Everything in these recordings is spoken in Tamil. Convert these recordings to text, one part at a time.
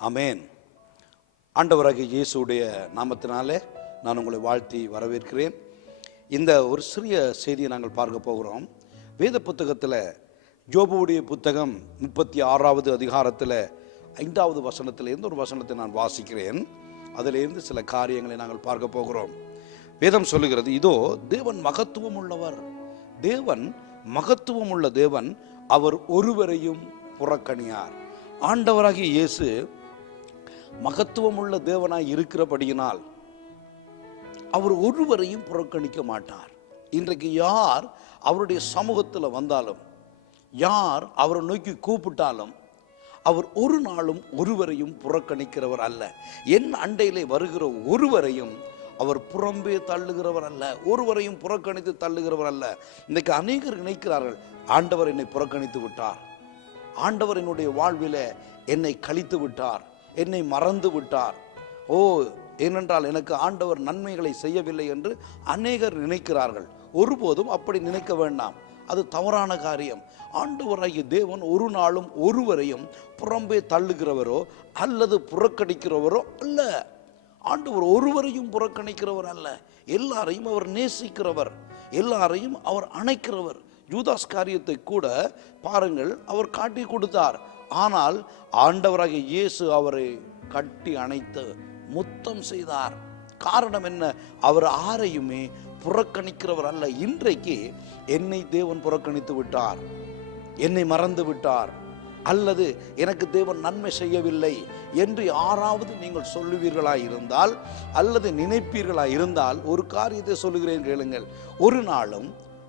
ஆமென். ஆண்டவராகிய இயேசுடைய நாமத்தினாலே நான் உங்களை வாழ்த்தி வரவேற்கிறேன். இந்த ஒரு சிறிய செய்தியை நாங்கள் பார்க்க போகிறோம். வேத புத்தகத்தில் யோபுவுடைய புத்தகம் 36வது அதிகாரத்தில் 5வது வசனத்திலிருந்து ஒரு வசனத்தை நான் வாசிக்கிறேன். அதிலிருந்து சில காரியங்களை நாங்கள் பார்க்க போகிறோம். வேதம் சொல்லுகிறது, இதோ தேவன் மகத்துவம் உள்ளவர், தேவன் மகத்துவம் உள்ள தேவன், அவர் ஒருவரையும் புறக்கணியார். ஆண்டவராகிய இயேசு மகத்துவம் உள்ள தேவனாய் இருக்கிறபடியினால் அவர் ஒருவரையும் புறக்கணிக்க மாட்டார். இன்றைக்கு யார் அவருடைய சமூகத்தில் வந்தாலும், யார் அவரை நோக்கி கூப்பிட்டாலும், அவர் ஒரு நாளும் ஒருவரையும் புறக்கணிக்கிறவர் அல்ல. என் அண்டையிலே வருகிற ஒருவரையும் அவர் புறம்பே தள்ளுகிறவர் அல்ல, ஒருவரையும் புறக்கணித்து தள்ளுகிறவர் அல்ல. இன்றைக்கு அநேகர் நினைக்கிறார்கள், ஆண்டவர் என்னை புறக்கணித்து விட்டார், ஆண்டவர் என்னுடைய வாழ்வில் என்னை கழித்து விட்டார், என்னை மறந்து விட்டார், ஏனென்றால் எனக்கு ஆண்டவர் நன்மைகளை செய்யவில்லை என்று அநேகர் நினைக்கிறார்கள். ஒருபோதும் அப்படி நினைக்க வேண்டாம், அது தவறான காரியம். ஆண்டவராகிய தேவன் ஒரு நாளும் ஒருவரையும் புறம்பே தள்ளுகிறவரோ அல்லது புறக்கணிக்கிறவரோ அல்ல. ஆண்டவர் ஒருவரையும் புறக்கணிக்கிறவர் அல்ல, எல்லாரையும் அவர் நேசிக்கிறவர், எல்லாரையும் அவர் அணைக்கிறவர். யூதாஸ் காரியத்தை கூட பாருங்கள், அவர் காட்டி கொடுத்தார். ஆனால் ஆண்டவராகிய இயேசு அவரை கட்டி அணைத்து முத்தம் செய்தார். காரணம் என்ன? அவர் யாரையுமே புறக்கணிக்கிறவர் அல்ல. இன்றைக்கு என்னை தேவன் புறக்கணித்து விட்டார், என்னை மறந்து விட்டார், அல்லது எனக்கு தேவன் நன்மை செய்யவில்லை என்று யாராவது நீங்கள் சொல்லுவீர்களாய் இருந்தால் அல்லது நினைப்பீர்களாய் இருந்தால், ஒரு காரியத்தை சொல்லுகிறேன் கேளுங்கள். ஒரு நாளும்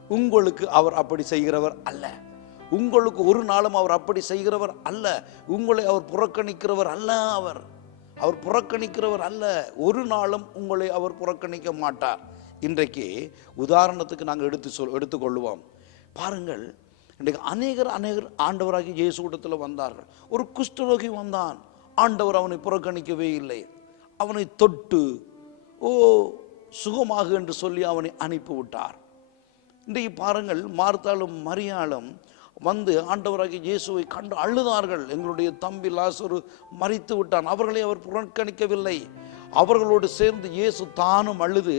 உங்களுக்கு அவர் அப்படி செய்கிறவர் அல்ல, உங்களுக்கு ஒரு நாளும் அவர் அப்படி செய்கிறவர் அல்ல, உங்களை அவர் புறக்கணிக்கிறவர் அல்ல, அவர் புறக்கணிக்கிறவர் அல்ல. ஒரு நாளும் உங்களை அவர் புறக்கணிக்க மாட்டார். இன்றைக்கு உதாரணத்துக்கு நாங்கள் எடுத்துக்கொள்வோம். பாருங்கள், இன்றைக்கு அநேகர் ஆண்டவராகி இயேசு கூட்டத்தில் வந்தார்கள். ஒரு குஷ்டரோகி வந்தான், ஆண்டவர் அவனை புறக்கணிக்கவே இல்லை, அவனை தொட்டு சுகமாக என்று சொல்லி அவனை அனுப்பிவிட்டார். இன்றைக்கு பாருங்கள், மார்த்தாளும் மரியாளும் வந்து ஆண்டவராகிய இயேசுவை கண்டு அழுதார்கள். எங்களுடைய தம்பி லாசரு மரித்து விட்டான். அவர்களை அவர் புறக்கணிக்கவில்லை. அவர்களோடு சேர்ந்து இயேசு தானும் அழுது,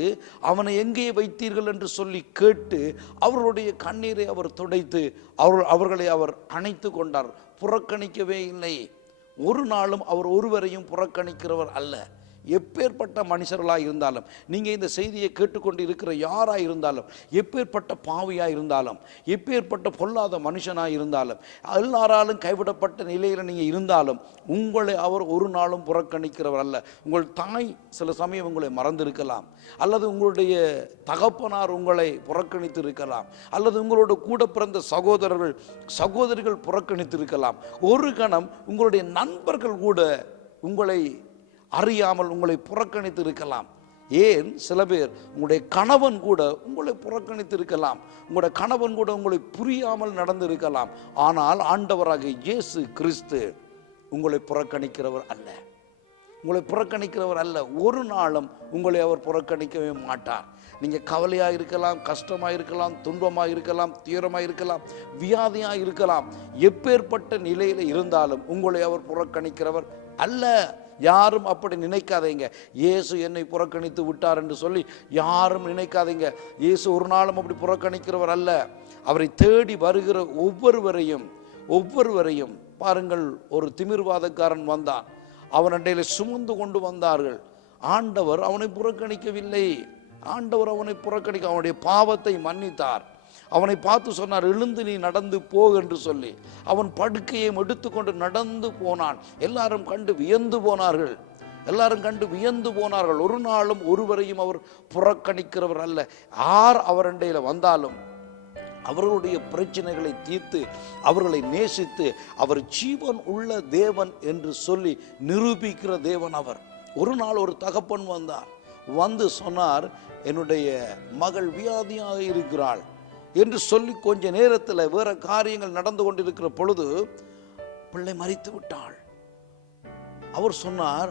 அவனை எங்கே வைத்தீர்கள் என்று சொல்லி கேட்டு அவர்களுடைய கண்ணீரை அவர் துடைத்து அவர்களை அவர் அணைத்து கொண்டார். புறக்கணிக்கவே இல்லை. ஒரு நாளும் அவர் ஒருவரையும் புறக்கணிக்கிறவர் அல்ல. எப்பேற்பட்ட மனுஷர்களாக இருந்தாலும், நீங்கள் இந்த செய்தியை கேட்டுக்கொண்டு இருக்கிற யாராக இருந்தாலும், எப்பேற்பட்ட பாவியாக இருந்தாலும், எப்பேற்பட்ட பொல்லாத மனுஷனாக இருந்தாலும், எல்லாராலும் கைவிடப்பட்ட நிலையில் நீங்கள் இருந்தாலும், உங்களை அவர் ஒரு நாளும் புறக்கணிக்கிறவர் அல்ல. உங்கள் தாய் சில சமயம் உங்களை மறந்திருக்கலாம், அல்லது உங்களுடைய தகப்பனார் உங்களை புறக்கணித்து இருக்கலாம், அல்லது உங்களோட கூட பிறந்த சகோதரிகள் புறக்கணித்து இருக்கலாம். ஒரு கணம் உங்களுடைய நண்பர்கள் கூட உங்களை அறியாமல் உங்களை புறக்கணித்து இருக்கலாம். ஏன், சில பேர் உங்களுடைய கணவன் கூட உங்களை புறக்கணித்து இருக்கலாம், உங்களுடைய கணவன் கூட உங்களை புரியாமல் நடந்திருக்கலாம். ஆனால் ஆண்டவராகிய இயேசு கிறிஸ்து உங்களை புறக்கணிக்கிறவர் அல்ல, உங்களை புறக்கணிக்கிறவர் அல்ல. ஒரு நாளும் உங்களை அவர் புறக்கணிக்கவே மாட்டார். நீங்கள் கவலையாக இருக்கலாம், கஷ்டமாக இருக்கலாம், துன்பமாக இருக்கலாம், தீவிரமாக இருக்கலாம், வியாதியாக இருக்கலாம், எப்பேற்பட்ட நிலையில் இருந்தாலும் உங்களை அவர் புறக்கணிக்கிறவர் அல்ல. யாரும் அப்படி நினைக்காதீங்க. இயேசு என்னை புறக்கணித்து விட்டார் என்று சொல்லி யாரும் நினைக்காதீங்க. இயேசு ஒரு நாளும் அப்படி புறக்கணிக்கிறவர் அல்ல. அவரை தேடி வருகிற ஒவ்வொருவரையும் பாருங்கள். ஒரு திமிர்வாதக்காரன் வந்தான், அவன் அண்டையில் சுமந்து கொண்டு வந்தார்கள். ஆண்டவர் அவனை புறக்கணிக்கவில்லை. ஆண்டவர் அவனை புறக்கணிக்க, அவனுடைய பாவத்தை மன்னித்தார். அவனை பார்த்து சொன்னார், எழுந்து நீ நடந்து போ என்று சொல்லி அவன் படுக்கையை எடுத்துக்கொண்டு நடந்து போனான். எல்லாரும் கண்டு வியந்து போனார்கள். ஒரு நாளும் ஒருவரையும் அவர் புறக்கணிக்கிறவர் அல்ல. யார் அவர் அண்டையில் வந்தாலும் அவர்களுடைய பிரச்சனைகளை தீர்த்து அவர்களை நேசித்து அவர் ஜீவன் உள்ள தேவன் என்று சொல்லி நிரூபிக்கிற தேவன் அவர். ஒரு நாள் ஒரு தகப்பன் வந்து சொன்னார், என்னுடைய மகள் வியாதியாக இருக்கிறாள் என்று சொல்லி கொஞ்ச நேரத்தில் வேற காரியங்கள் நடந்து கொண்டிருக்கிற பொழுது பிள்ளை மரித்து விட்டாள். அவர் சொன்னார்,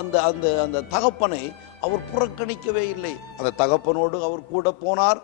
அந்த தகப்பனை அவர் புறக்கணிக்கவே இல்லை. அந்த தகப்பனோடு அவர் கூட போனார்.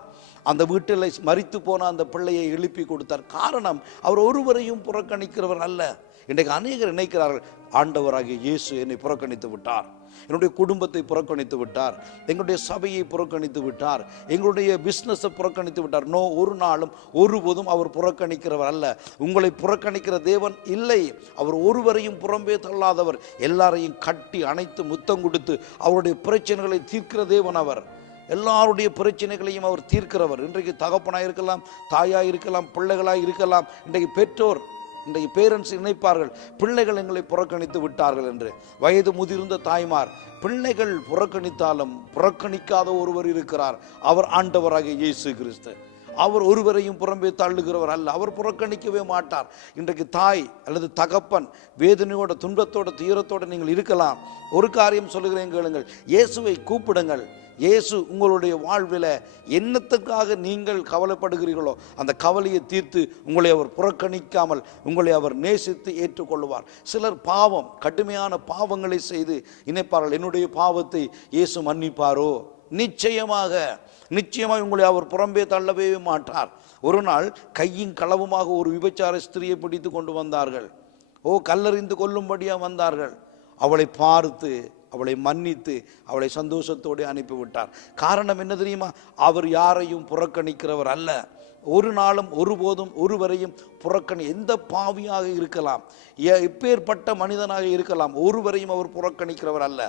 அந்த வீட்டில் மரித்து போன அந்த பிள்ளையை எழுப்பி கொடுத்தார். காரணம், அவர் ஒருவரையும் புறக்கணிக்கிறவர் அல்ல. இன்றைக்கு அநேகர் நினைக்கிறார்கள், ஆண்டவராகிய இயேசு என்னை புறக்கணித்து விட்டார், என்னுடைய குடும்பத்தை புறக்கணித்து விட்டார், எங்களுடைய சபையை புறக்கணித்து விட்டார், எங்களுடைய பிஸ்னஸை புறக்கணித்து விட்டார். நோ, ஒரு நாளும் ஒருபோதும் அவர் புறக்கணிக்கிறவர் அல்ல. உங்களை புறக்கணிக்கிற தேவன் இல்லை. அவர் ஒருவரையும் புறம்பே தள்ளாதவர். எல்லாரையும் கட்டி அணைத்து முத்தம் கொடுத்து அவருடைய பிரச்சனைகளை தீர்க்கிற தேவன் அவர். எல்லாருடைய பிரச்சனைகளையும் அவர் தீர்க்கிறவர். இன்றைக்கு தகப்பனாக இருக்கலாம், தாயாக இருக்கலாம், பிள்ளைகளாக இருக்கலாம். இன்றைக்கு பெற்றோர், இன்றைக்கு பேரண்ட்ஸ் நினைப்பார்கள், பிள்ளைகள் எங்களை புறக்கணித்து விட்டார்கள் என்று. வயது முதிர்ந்த தாய்மார், பிள்ளைகள் புறக்கணித்தாலும் புறக்கணிக்காத ஒருவர் இருக்கிறார். அவர் ஆண்டவராகிய இயேசு கிறிஸ்து. அவர் ஒருவரையும் புறம்பே தள்ளுகிறவர் அல்ல. அவர் புறக்கணிக்கவே மாட்டார். இன்றைக்கு தாய் அல்லது தகப்பன் வேதனையோட, துன்பத்தோட, துயரத்தோட நீங்கள் இருக்கலாம். ஒரு காரியம் சொல்லுகிறேன், கேளுங்கள். இயேசுவை கூப்பிடுங்கள். இயேசு உங்களுடைய வாழ்வில் என்னத்துக்காக நீங்கள் கவலைப்படுகிறீர்களோ அந்த கவலையை தீர்த்து உங்களை அவர் புறக்கணிக்காமல் உங்களை அவர் நேசித்து ஏற்றுக்கொள்வார். சிலர் பாவம், கடுமையான பாவங்களை செய்து நினைப்பார்கள், என்னுடைய பாவத்தை இயேசு மன்னிப்பாரோ? நிச்சயமாக உங்களை அவர் புறம்பே தள்ளவே மாட்டார். ஒரு நாள் கையும் களவுமாக ஒரு விபச்சார ஸ்திரியை பிடித்து கொண்டு வந்தார்கள். கல்லறிந்து கொல்லும்படியாக வந்தார்கள். அவளை பார்த்து, அவளை மன்னித்து, அவளை சந்தோஷத்தோடு அனுப்பிவிட்டார். காரணம் என்ன தெரியுமா? அவர் யாரையும் புறக்கணிக்கிறவர் அல்ல. ஒரு நாளும் ஒருபோதும் ஒருவரையும் எந்த பாவியாக இருக்கலாம், எப்பேற்பட்ட மனிதனாக இருக்கலாம், ஒருவரையும் அவர் புறக்கணிக்கிறவர் அல்ல.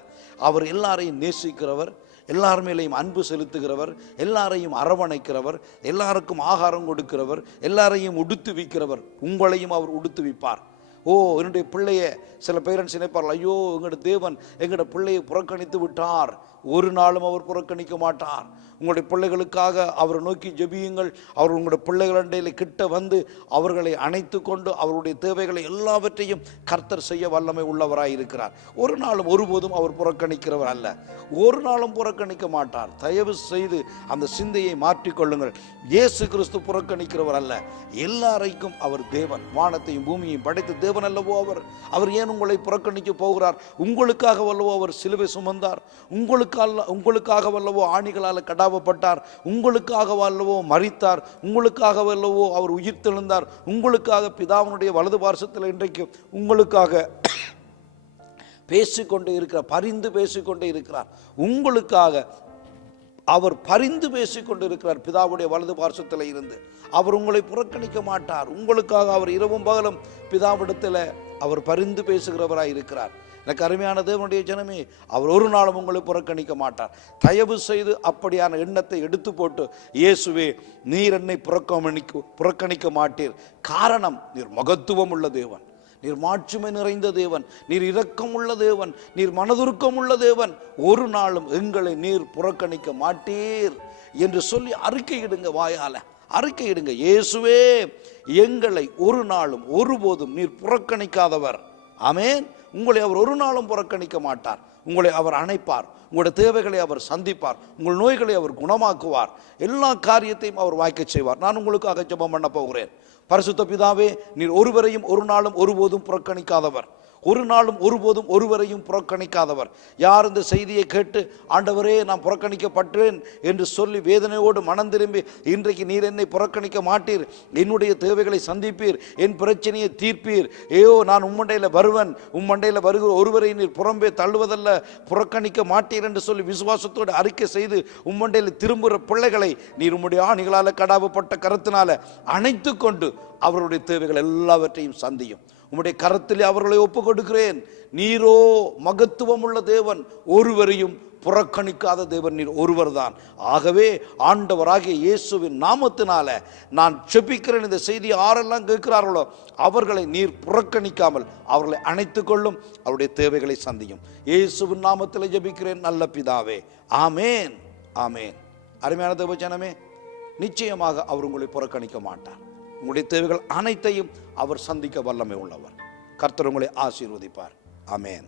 அவர் எல்லாரையும் நேசிக்கிறவர், எல்லார் மேலேயும் அன்பு செலுத்துகிறவர், எல்லாரையும் அரவணைக்கிறவர், எல்லாருக்கும் ஆகாரம் கொடுக்கிறவர், எல்லாரையும் உடுத்துவிக்கிறவர். உங்களையும் அவர் உடுத்துவிப்பார். என்னுடைய பிள்ளைய, சில பேரண்ட்ஸ் நினைப்பார்கள், ஐயோ எங்களோட தேவன் எங்களோட பிள்ளையை புறக்கணித்து விட்டார். ஒரு நாளும் அவர் புறக்கணிக்க மாட்டார். உங்களுடைய பிள்ளைகளுக்காக அவரை நோக்கி ஜெபியுங்கள். அவர் உங்களுடைய பிள்ளைகளிடையில கிட்ட வந்து அவர்களை அணைத்து கொண்டு அவருடைய தேவைகளை எல்லாவற்றையும் கர்த்தர் செய்ய வல்லமை உள்ளவராய் இருக்கிறார். ஒரு நாளும் ஒருபோதும் அவர் புறக்கணிக்கிறவர் அல்ல. ஒரு நாளும் புறக்கணிக்க மாட்டார். தயவு செய்து அந்த சிந்தையை மாற்றிக்கொள்ளுங்கள். இயேசு கிறிஸ்து புறக்கணிக்கிறவர் அல்ல. எல்லாரைக்கும் அவர் தேவன். வானத்தையும் பூமியையும் படைத்த தேவன் அல்லவோ அவர். அவர் ஏன் உங்களை புறக்கணிக்க போகிறார்? உங்களுக்காக வல்லவோ அவர் சிலுவை சுமந்தார். உங்களுக்காக வல்லவோ ஆணிகளால் கடாவப்பட்டார். உங்களுக்காக வல்லவோ மரித்தார். உங்களுக்காக வல்லவோ அவர் உயிர் தெழுந்தார். உங்களுக்காக பிதாவினுடைய வலது பார்சத்தில் இன்றைக்கு உங்களுக்காக பேசிக்கொண்டே இருக்கிறார், பரிந்து பேசிக்கொண்டே இருக்கிறார். உங்களுக்காக அவர் பரிந்து பேசிக்கொண்டு இருக்கிறார். பிதாவுடைய வலது பார்சத்தில் இருந்து அவர் உங்களை புறக்கணிக்க மாட்டார். உங்களுக்காக அவர் இரவும் பகலும் பிதாவிடத்தில் அவர் பரிந்து பேசுகிறவராய் இருக்கிறார். எனக்கு அருமையான தேவனுடைய ஜனமே, அவர் ஒரு நாளும் உங்களை புறக்கணிக்க மாட்டார். தயவு செய்து அப்படியான எண்ணத்தை எடுத்து போட்டு, இயேசுவே நீர் என்னை புறக்கணிக்க மாட்டீர். காரணம், நீர் மகத்துவம் உள்ள தேவன், நீர் மாட்சிமை நிறைந்த தேவன், நீர் இரக்கம் உள்ள தேவன், நீர் மனதுருக்கம் உள்ள தேவன். ஒரு நாளும் எங்களை நீர் புறக்கணிக்க மாட்டீர் என்று சொல்லி அறிக்கையிடுங்க. வாயால அறிக்கையிடுங்க, இயேசுவே எங்களை ஒரு நாளும் ஒருபோதும் நீர் புறக்கணிக்காதவர். ஆமென். உங்களை அவர் ஒரு நாளும் புறக்கணிக்க மாட்டார். உங்களை அவர் அணைப்பார். உங்களுடைய தேவைகளை அவர் சந்திப்பார். உங்கள் நோய்களை அவர் குணமாக்குவார். எல்லா காரியத்தையும் அவர் வாய்க்க செய்வார். நான் உங்களுக்காக ஜெபம் பண்ண போகிறேன். பரிசுத்த பிதாவே, நீர் ஒருவரையும் ஒரு நாளும் ஒருபோதும் புறக்கணிக்காதவர், ஒரு நாளும் ஒருபோதும் ஒருவரையும் புறக்கணிக்காதவர். யார் இந்த செய்தியை கேட்டு, ஆண்டவரே நான் புறக்கணிக்கப்பட்டேன் என்று சொல்லி வேதனையோடு மனம் திரும்பி, இன்றைக்கு நீர் என்னை புறக்கணிக்க மாட்டீர், என்னுடைய தேவைகளை சந்திப்பீர், என் பிரச்சனையை தீர்ப்பீர், நான் உம்மண்டையில் வருவன், உம்மண்டையில் வருகிற ஒருவரை நீர் புறம்பே தள்ளுவதல்ல, புறக்கணிக்க மாட்டீர் என்று சொல்லி விசுவாசத்தோடு அறிக்கை செய்து உம்மண்டையில் திரும்புகிற பிள்ளைகளை நீர் உம்முடைய ஆணிகளால் கடாவப்பட்ட கரத்தினால அணைத்து கொண்டு அவருடைய தேவைகள் எல்லாவற்றையும் சந்தியும். உம்முடைய கரத்திலே அவர்களை ஒப்புக் கொடுக்கிறேன். நீரோ மகத்துவம் உள்ள தேவன், ஒருவரையும் புறக்கணிக்காத தேவன் நீர் ஒருவர் தான். ஆகவே ஆண்டவராகிய இயேசுவின் நாமத்தினால நான் ஜெபிக்கிறேன். இந்த செய்தி யாரெல்லாம் கேட்கிறார்களோ அவர்களை நீர் புறக்கணிக்காமல் அவர்களை அணைத்து கொள்ளும், அவருடைய தேவைகளை சந்தியும். இயேசுவின் நாமத்தில் ஜெபிக்கிறேன் நல்ல பிதாவே, ஆமேன், ஆமேன். அருமையான தேவஜனமே, நிச்சயமாக அவர் உங்களை புறக்கணிக்க மாட்டார். உங்களுடைய தேவைகள் அனைத்தையும் அவர் சந்திக்க வல்லமை உள்ளவர். கர்த்தர் உங்களை ஆசீர்வதிப்பார். ஆமென்.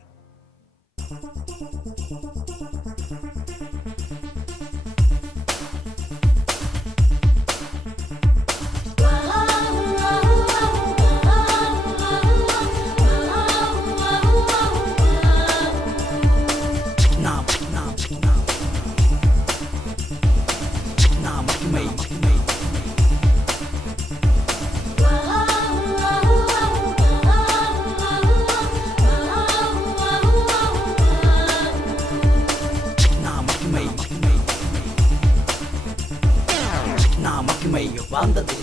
வந்தது.